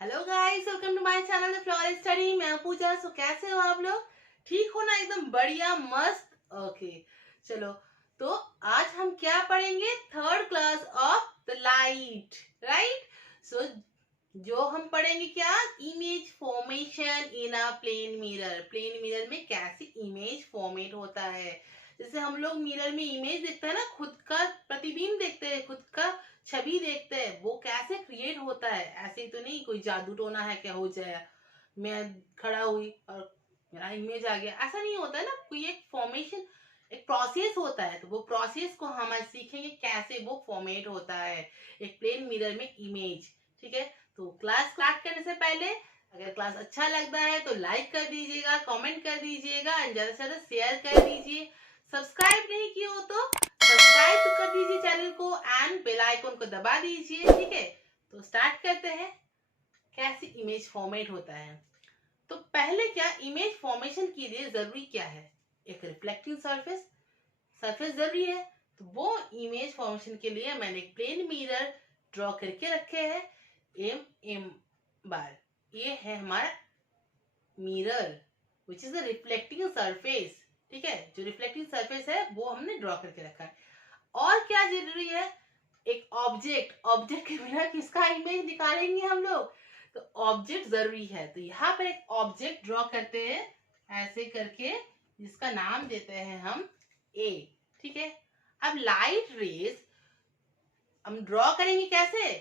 Hello guys, welcome to my channel the Florence study. मैं हूं पूजा। सो कैसे हो आप लोग? ठीक हो ना? एकदम बढ़िया मस्त। ओके, चलो। तो आज हम क्या पढ़ेंगे? Third class of the light, right? So जो हम पढ़ेंगे क्या? Image formation in a plane mirror. Plane mirror में कैसे इमेज फॉर्मेट होता है। जैसे हम लोग मिरर में इमेज देखते हैं ना, खुद का प्रतिबिंब देखते हैं, खुद का छवि देखते हैं, वो कैसे क्रिएट होता है। ऐसे ही तो नहीं कोई जादू टोना है क्या हो जाए, मैं खड़ा हुई और मेरा इमेज आ गया, ऐसा नहीं होता है ना। कोई एक फॉर्मेशन, एक प्रोसेस होता है। तो वो प्रोसेस को हम आज सीखेंगे कैसे वो फॉर्मेट होता है एक प्लेन मिरर में इमेज। ठीक है, तो क्लास स्टार्ट करने से पहले अगर क्लास अच्छा लगता है तो लाइक कर दीजिएगा, कमेंट कर दीजिएगा एंड ज्यादा से ज्यादा शेयर कर दीजिए। सब्सक्राइब नहीं किए हो तो सब्सक्राइब तो कर दीजिए चैनल को एंड बेल आइकन को दबा दीजिए। ठीक है, तो स्टार्ट करते हैं कैसे इमेज फॉर्मेट होता है। तो पहले क्या, इमेज फॉर्मेशन के लिए जरूरी क्या है? एक रिफ्लेक्टिंग सरफेस, सरफेस जरूरी है। तो वो इमेज फॉर्मेशन के लिए मैंने एक प्लेन मिरर ड्रॉ करके रखे हैं। एम एम बार, ये है हमारा mirror which is the reflecting surface. ठीक है, जो रिफ्लेक्टिंग सरफेस है वो हमने ड्रॉ करके रखा है। और क्या जरूरी है? एक ऑब्जेक्ट। ऑब्जेक्ट के बिना किसका इमेज निकालेंगे हम लोग? तो ऑब्जेक्ट जरूरी है। तो यहाँ पर एक ऑब्जेक्ट ड्रॉ करते हैं ऐसे करके, जिसका नाम देते हैं हम ए। ठीक है, अब लाइट रेस हम ड्रॉ करेंगे कैसे?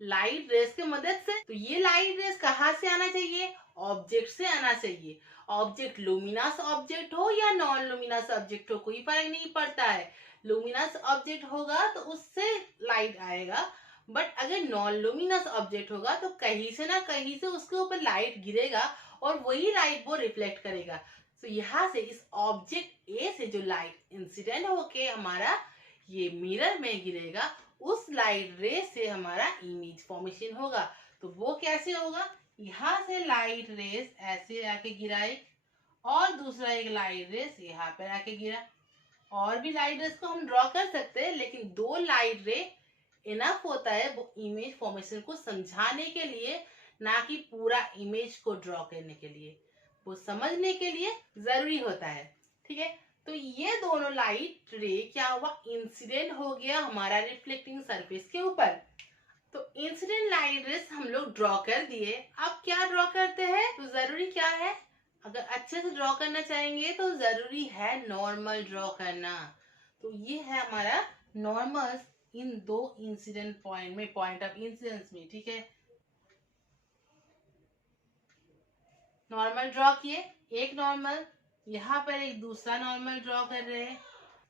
लाइट रेस की मदद से। तो ये लाइट रेस कहाँ से आना चाहिए? ऑब्जेक्ट से आना चाहिए। ऑब्जेक्ट लुमिनस ऑब्जेक्ट हो या नॉन लुमिनस ऑब्जेक्ट हो, कोई फर्क नहीं पड़ता है। लुमिनस ऑब्जेक्ट होगा तो उससे लाइट आएगा, बट अगर नॉन लुमिनस ऑब्जेक्ट होगा तो कहीं से ना कहीं से उसके ऊपर लाइट गिरेगा और वही लाइट वो रिफ्लेक्ट करेगा। तो यहाँ से इस ऑब्जेक्ट ए से जो लाइट इंसिडेंट होके हमारा ये मिरर में गिरेगा, उस लाइट रे से हमारा इमेज फॉर्मेशन होगा। तो वो कैसे होगा? यहाँ से लाइट रेस ऐसे आके गिराई और दूसरा एक लाइट रेस यहाँ पर आके गिरा। और भी लाइट रेस को हम ड्रॉ कर सकते हैं, लेकिन दो लाइट रे इनफ होता है वो इमेज फॉर्मेशन को समझाने के लिए, ना कि पूरा इमेज को ड्रॉ करने के लिए। वो समझने के लिए जरूरी होता है। ठीक है, तो ये दोनों लाइट रे क्या हुआ? इंसिडेंट हो गया हमारा रिफ्लेक्टिंग सरफेस के ऊपर। तो इंसिडेंट लाइट रेस हम लोग ड्रॉ कर दिए। अब क्या ड्रॉ करते हैं? तो जरूरी क्या है? अगर अच्छे से ड्रॉ करना चाहेंगे तो जरूरी है नॉर्मल ड्रॉ करना। तो ये है हमारा नॉर्मल इन दो इंसिडेंट पॉइंट में, पॉइंट ऑफ इंसिडेंस में। ठीक है, नॉर्मल ड्रॉ किए, एक नॉर्मल, यहाँ पर एक दूसरा नॉर्मल ड्रॉ कर रहे हैं।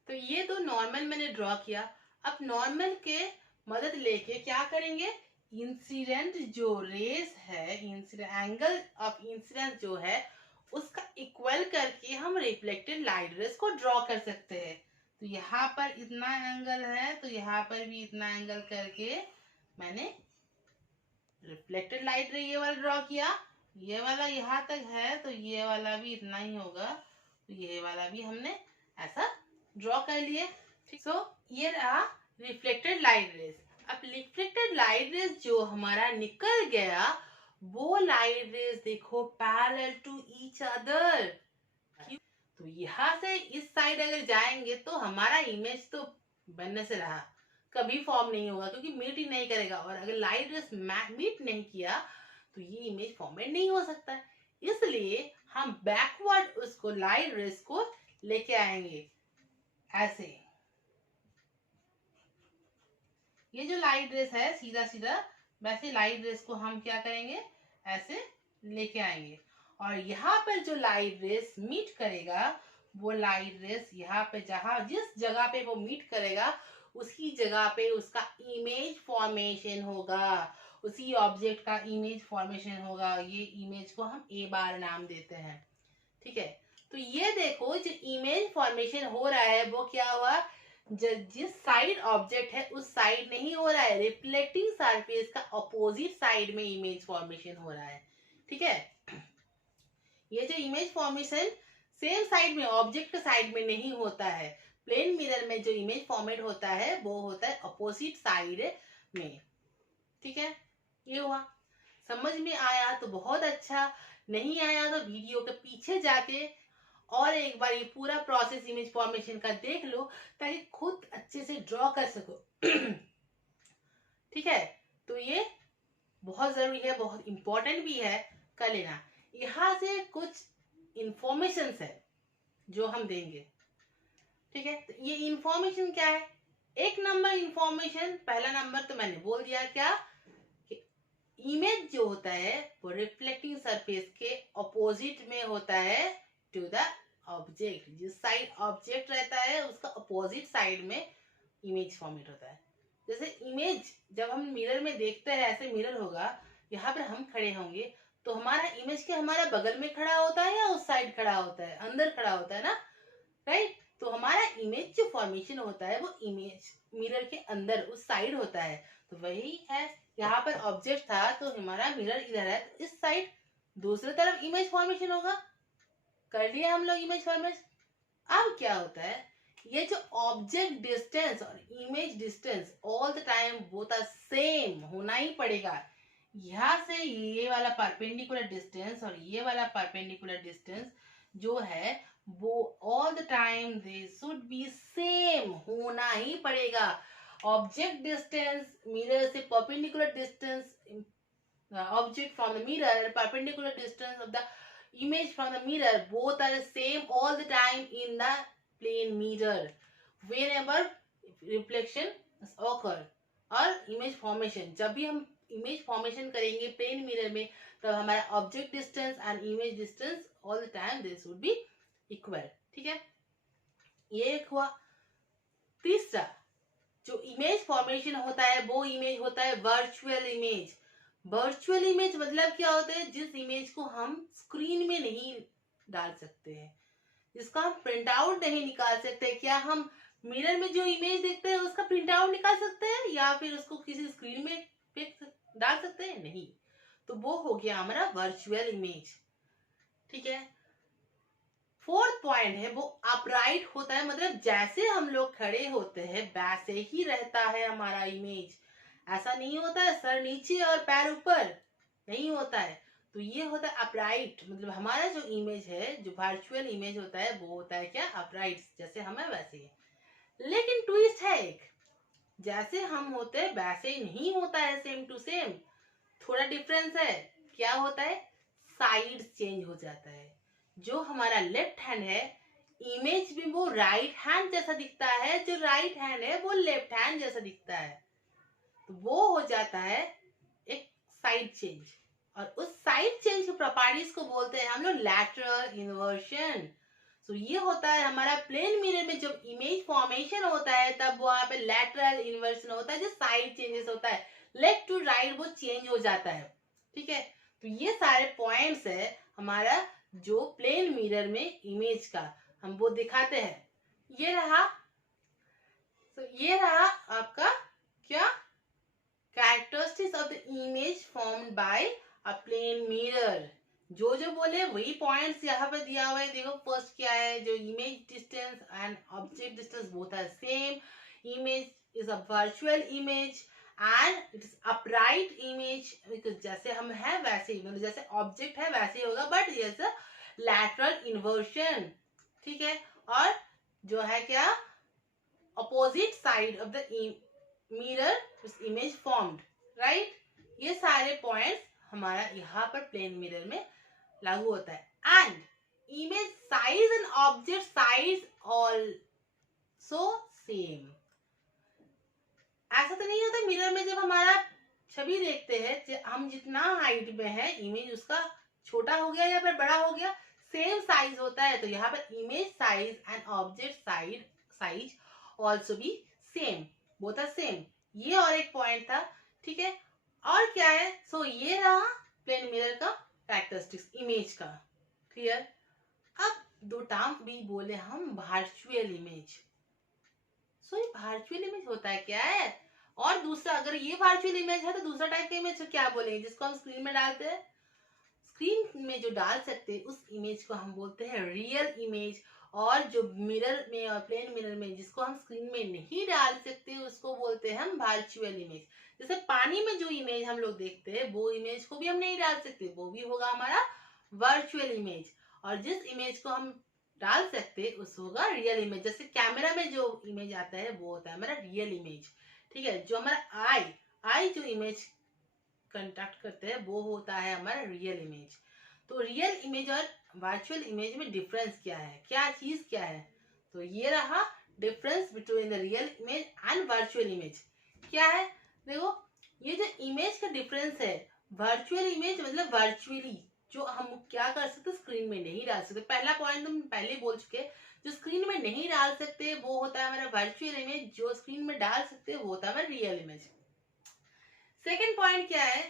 तो ये दो नॉर्मल मैंने ड्रॉ किया। अब नॉर्मल के मदद लेके क्या करेंगे? इंसिडेंट जो रेस है, इंसिडेंट एंगल ऑफ इंसिडेंस जो है उसका इक्वल करके हम रिफ्लेक्टेड लाइट रेस को ड्रॉ कर सकते हैं। तो यहाँ पर इतना एंगल है तो यहाँ पर भी इतना एंगल करके मैंने रिफ्लेक्टेड लाइट रे ये वाला ड्रॉ किया। ये वाला यहाँ तक है तो ये वाला भी इतना ही होगा, तो ये वाला भी हमने ऐसा ड्रॉ कर लिए। ठीक, सो ये रहा रिफ्लेक्टेड लाइट रेस। अब रिफ्लेक्टेड लाइट रेस जो हमारा निकल गया, वो लाइट रेस देखो पैरेलल टू ईच अदर। तो यहाँ से इस साइड अगर जाएंगे तो हमारा इमेज तो बनने से रहा, कभी फॉर्म नहीं होगा क्योंकि मीट ही नहीं करेगा। और अगर लाइट रेस मीट नहीं किया तो ये इमेज फॉर्मेट नहीं हो सकता। इसलिए हम बैकवर्ड उसको लाइट रेस को लेके आएंगे ऐसे। ये जो लाइट रेस है सीधा सीधा, वैसे लाइट रेस को हम क्या करेंगे? ऐसे लेके आएंगे। और यहाँ पर जो लाइट रेस मीट करेगा, वो लाइट रेस यहाँ पे जहां जिस जगह पे वो मीट करेगा उसी जगह पे उसका इमेज फॉर्मेशन होगा, उसी ऑब्जेक्ट का इमेज फॉर्मेशन होगा। ये इमेज को हम ए बार नाम देते हैं। ठीक है, तो ये देखो जो इमेज फॉर्मेशन हो रहा है वो क्या हुआ? जिस साइड ऑब्जेक्ट है उस साइड नहीं हो रहा है, रिफ्लेक्टिंग सरफेस का अपोजिट साइड में इमेज फॉर्मेशन हो रहा है। ठीक है, ये जो इमेज फॉर्मेशन सेम साइड में, ऑब्जेक्ट के साइड में नहीं होता है। प्लेन मिरर में जो इमेज फॉर्मेट होता है वो होता है अपोजिट साइड में। ठीक है, ये हुआ। समझ में आया तो बहुत अच्छा, नहीं आया तो वीडियो के पीछे जाके और एक बार ये पूरा प्रोसेस इमेज फॉर्मेशन का देख लो, ताकि खुद अच्छे से ड्रॉ कर सको। ठीक है, तो ये बहुत जरूरी है, बहुत इंपॉर्टेंट भी है, कर लेना। यहाँ से कुछ इंफॉर्मेशन है जो हम देंगे। ठीक है, तो ये इंफॉर्मेशन क्या है? एक नंबर इंफॉर्मेशन, पहला नंबर तो मैंने बोल दिया, क्या इमेज जो होता है वो रिफ्लेक्टिंग सरफेस के ऑपोजिट में होता है टू द ऑब्जेक्ट। जिस साइड ऑब्जेक्ट रहता है उसका अपोजिट साइड में इमेज फॉर्मेट होता है। जैसे इमेज जब हम मिरर में देखते हैं, ऐसे मिरर होगा, यहाँ पर हम खड़े होंगे तो हमारा इमेज के हमारा बगल में खड़ा होता है या उस साइड खड़ा होता है? अंदर खड़ा होता है ना, राइट? तो हमारा इमेज जो फॉर्मेशन होता है वो इमेज मिरर के अंदर उस साइड होता है। तो वही है, यहाँ पर ऑब्जेक्ट था तो हमारा मिरर इधर है, तो इस साइड दूसरी तरफ इमेज फॉर्मेशन होगा। कर लिया हम लोग इमेज फॉर्मेशन। अब क्या होता है, ये जो ऑब्जेक्ट डिस्टेंस और image distance all the time both are same होना ही पड़ेगा। यहाँ से ये वाला परपेंडिकुलर डिस्टेंस और ये वाला परपेंडिकुलर डिस्टेंस जो है वो all the time they should be same होना ही पड़ेगा। ऑब्जेक्ट डिस्टेंस मिरर से perpendicular distance, object from the mirror and perpendicular distance of the image from the mirror both are the same all the time in the plane mirror whenever reflection occur। और image formation, जब भी हम image formation करेंगे plane mirror में, तब हमारा object distance and image distance all the time they should be equal. ठीक है, ये एक हुआ। तीसरा जो इमेज फॉर्मेशन होता है वो इमेज होता है वर्चुअल इमेज। वर्चुअल इमेज मतलब क्या होता है? जिस इमेज को हम स्क्रीन में नहीं डाल सकते हैं, जिसका हम प्रिंट आउट नहीं निकाल सकते। क्या हम मिरर में जो इमेज देखते हैं उसका प्रिंट आउट निकाल सकते हैं या फिर उसको किसी स्क्रीन में डाल सकते हैं? नहीं। तो वो हो गया हमारा वर्चुअल इमेज। ठीक है, फोर्थ पॉइंट है वो अपराइट होता है, मतलब जैसे हम लोग खड़े होते हैं वैसे ही रहता है हमारा इमेज। ऐसा नहीं होता है सर नीचे और पैर ऊपर, नहीं होता है। तो ये होता है अपराइट, मतलब हमारा जो इमेज है, जो वर्चुअल इमेज होता है वो होता है क्या? अपराइट, जैसे हम है वैसे ही। लेकिन ट्विस्ट है एक, जैसे हम होते हैं वैसे ही नहीं होता है सेम टू सेम, थोड़ा डिफरेंस है। क्या होता है? साइड चेंज हो जाता है। जो हमारा लेफ्ट हैंड है इमेज में वो राइट हैंड जैसा दिखता है, जो राइट हैंड है वो लेफ्ट हैंड जैसा दिखता है। तो वो हो जाता है एक साइड चेंज, और उस साइड चेंज की प्रॉपर्टीज को बोलते हैं हम लोग लैटरल इन्वर्शन। तो ये होता है हमारा प्लेन मिरर में जब इमेज फॉर्मेशन होता है तब वहां पे लैटरल इन्वर्शन होता है, जो साइड चेंजेस होता है लेफ्ट टू राइट वो चेंज हो जाता है। ठीक है, तो ये सारे पॉइंट्स है हमारा जो प्लेन मिरर में इमेज का हम वो दिखाते हैं। ये रहा, तो ये रहा आपका क्या? characteristics of the image formed by a plane mirror। जो जो बोले वही पॉइंट्स यहाँ पे दिया हुआ है। देखो फर्स्ट क्या है, जो image distance and object distance both are same, image is a virtual image and it is upright image, जैसे हम है वैसे ही, मतलब जैसे ऑब्जेक्ट है वैसे ही होगा, बट ये लैटरल इन्वर्शन। ठीक है, और जो है क्या? Opposite side of the mirror image formed, right? ये सारे पॉइंट्स हमारा यहाँ पर प्लेन मिरर में लागू होता है। And image size and object size also same. ऐसा तो नहीं होता मिरर में जब हमारा छवि देखते हैं, हम जितना हाइट में है इमेज उसका छोटा हो गया या फिर बड़ा हो गया, सेम साइज होता है। तो यहाँ पर image size and object size also be same, both are same. ये और एक पॉइंट था। ठीक है, और क्या है? सो ये रहा प्लेन मिरर का कैरेक्टरिस्टिक्स इमेज का। क्लियर? अब दो टर्म भी बोले हम, वर्चुअल इमेज। सो ये वर्चुअल इमेज होता है क्या है? और दूसरा, अगर ये वर्चुअल इमेज है तो दूसरा टाइप का इमेज क्या बोलेंगे, जिसको हम स्क्रीन में डालते हैं? स्क्रीन में जो डाल सकते हैं उस इमेज को हम बोलते हैं रियल इमेज, और जो मिरर में और प्लेन मिरर में जिसको हम स्क्रीन में नहीं डाल सकते उसको बोलते हैं हम वर्चुअल इमेज। जैसे पानी में जो इमेज हम लोग देखते हैं वो इमेज को भी हम नहीं डाल सकते, वो भी होगा हमारा वर्चुअल इमेज। और जिस इमेज को हम डाल सकते हैं उस होगा रियल इमेज। जैसे कैमरा में जो इमेज आता है वो होता है हमारा रियल इमेज, ठीक है। जो हमारा आई जो इमेज कंडक्ट करते हैं वो होता है हमारा रियल इमेज। तो रियल इमेज और वर्चुअल इमेज में डिफरेंस क्या है, क्या चीज क्या है, तो ये रहा difference between the real image and virtual image. क्या है, देखो ये जो इमेज का डिफरेंस है, वर्चुअल इमेज मतलब वर्चुअली जो हम क्या कर सकते स्क्रीन में नहीं डाल सकते। पहला पॉइंट तुम पहले बोल चुके, जो स्क्रीन में नहीं डाल सकते वो होता है हमारा वर्चुअल इमेज, जो स्क्रीन में डाल सकते वो होता है हमारा रियल इमेज। सेकेंड पॉइंट क्या है,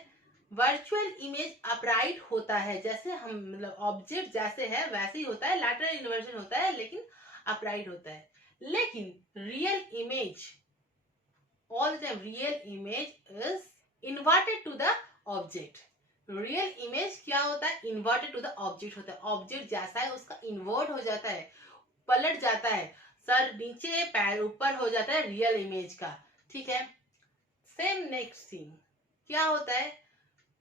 वर्चुअल इमेज अपराइट होता है, जैसे हम मतलब ऑब्जेक्ट जैसे है वैसे ही होता है, लैटरल इन्वर्जन होता है लेकिन अपराइट होता है। लेकिन real image all the real image is inverted to the object। Real image क्या होता है, इन्वर्टेड टू द ऑब्जेक्ट होता है। ऑब्जेक्ट जैसा है उसका इन्वर्ट हो जाता है, पलट जाता है, सर नीचे पैर ऊपर हो जाता है रियल इमेज का, ठीक है। सेम नेक्स्ट थिंग क्या होता है,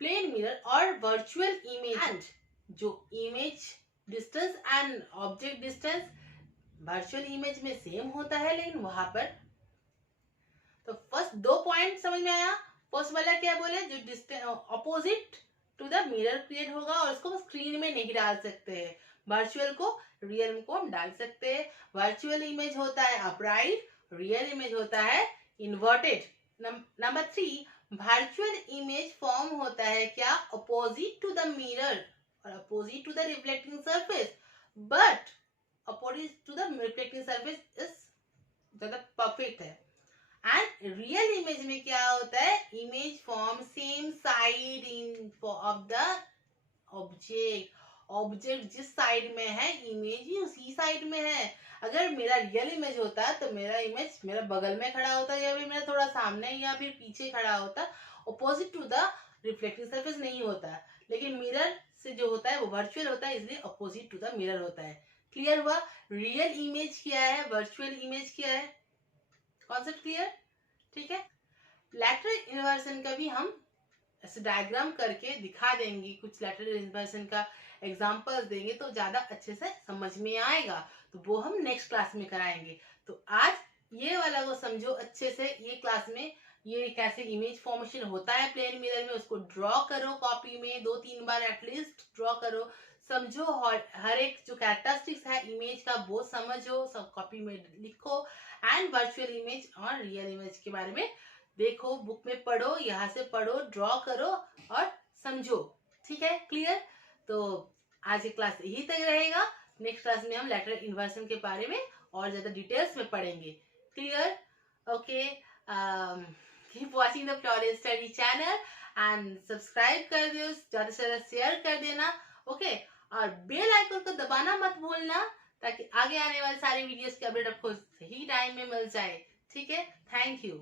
प्लेन मिरर और वर्चुअल इमेज एंड जो image distance and object distance virtual image में सेम होता है, लेकिन वहां पर तो फर्स्ट दो पॉइंट समझ में आया। फर्स्ट वाला क्या बोले, जो opposite to the mirror create होगा और उसको स्क्रीन में नहीं डाल सकते हैं, वर्चुअल को रियल में को हम डाल सकते हैं। वर्चुअल इमेज होता है अपराइट, रियल इमेज होता है inverted. Number 3, virtual image form होता है क्या, अपोजिट टू द मिरर और opposite to the reflecting surface, but opposite to the reflecting surface is ज्यादा परफेक्ट है। एंड रियल इमेज में क्या होता है, image form same side in of the object, object जिस साइड में है इमेज ही उसी साइड में है। अगर मेरा रियल इमेज होता तो मेरा इमेज मेरा बगल में खड़ा होता या फिर मेरा थोड़ा सामने या फिर पीछे खड़ा होता, opposite to the reflecting surface नहीं होता। लेकिन मिरर से जो होता है वो वर्चुअल होता है, इसलिए अपोजिट टू द मिरर होता है। क्लियर हुआ, रियल इमेज क्या है, वर्चुअल इमेज क्या है, कॉन्सेप्ट क्लियर, ठीक है। लैटरल इन्वर्सन का भी हम ऐसे डायग्राम करके दिखा देंगे, कुछ लैटरल इन्वर्सन का एग्जांपल्स देंगे तो ज्यादा अच्छे से समझ में आएगा, तो वो हम नेक्स्ट क्लास में कराएंगे। तो आज ये वाला को समझो अच्छे से, ये क्लास में ये कैसे इमेज फॉर्मेशन होता है प्लेन मिरर में, उसको ड्रॉ करो कॉपी में 2-3 बार एटलीस्ट ड्रॉ करो, समझो, और हर एक जो कैरेक्टरिस्टिक्स है इमेज का वो समझो, सब कॉपी में लिखो। एंड वर्चुअल इमेज और रियल इमेज के बारे में देखो, बुक में पढ़ो, यहाँ से पढ़ो, ड्रॉ करो और समझो, ठीक है, क्लियर। तो आज की क्लास यही तक रहेगा, नेक्स्ट क्लास में हम लैटरल इन्वर्सन के बारे में और ज्यादा डिटेल्स में पढ़ेंगे, clear, okay. Keep watching the Florence study channel and subscribe कर दो, ज्यादा से ज्यादा शेयर कर देना, ओके। और बेल आइकन को दबाना मत भूलना, ताकि आगे आने वाले सारे वीडियोस के अपडेट आपको सही टाइम में मिल जाए, ठीक है। Thank you.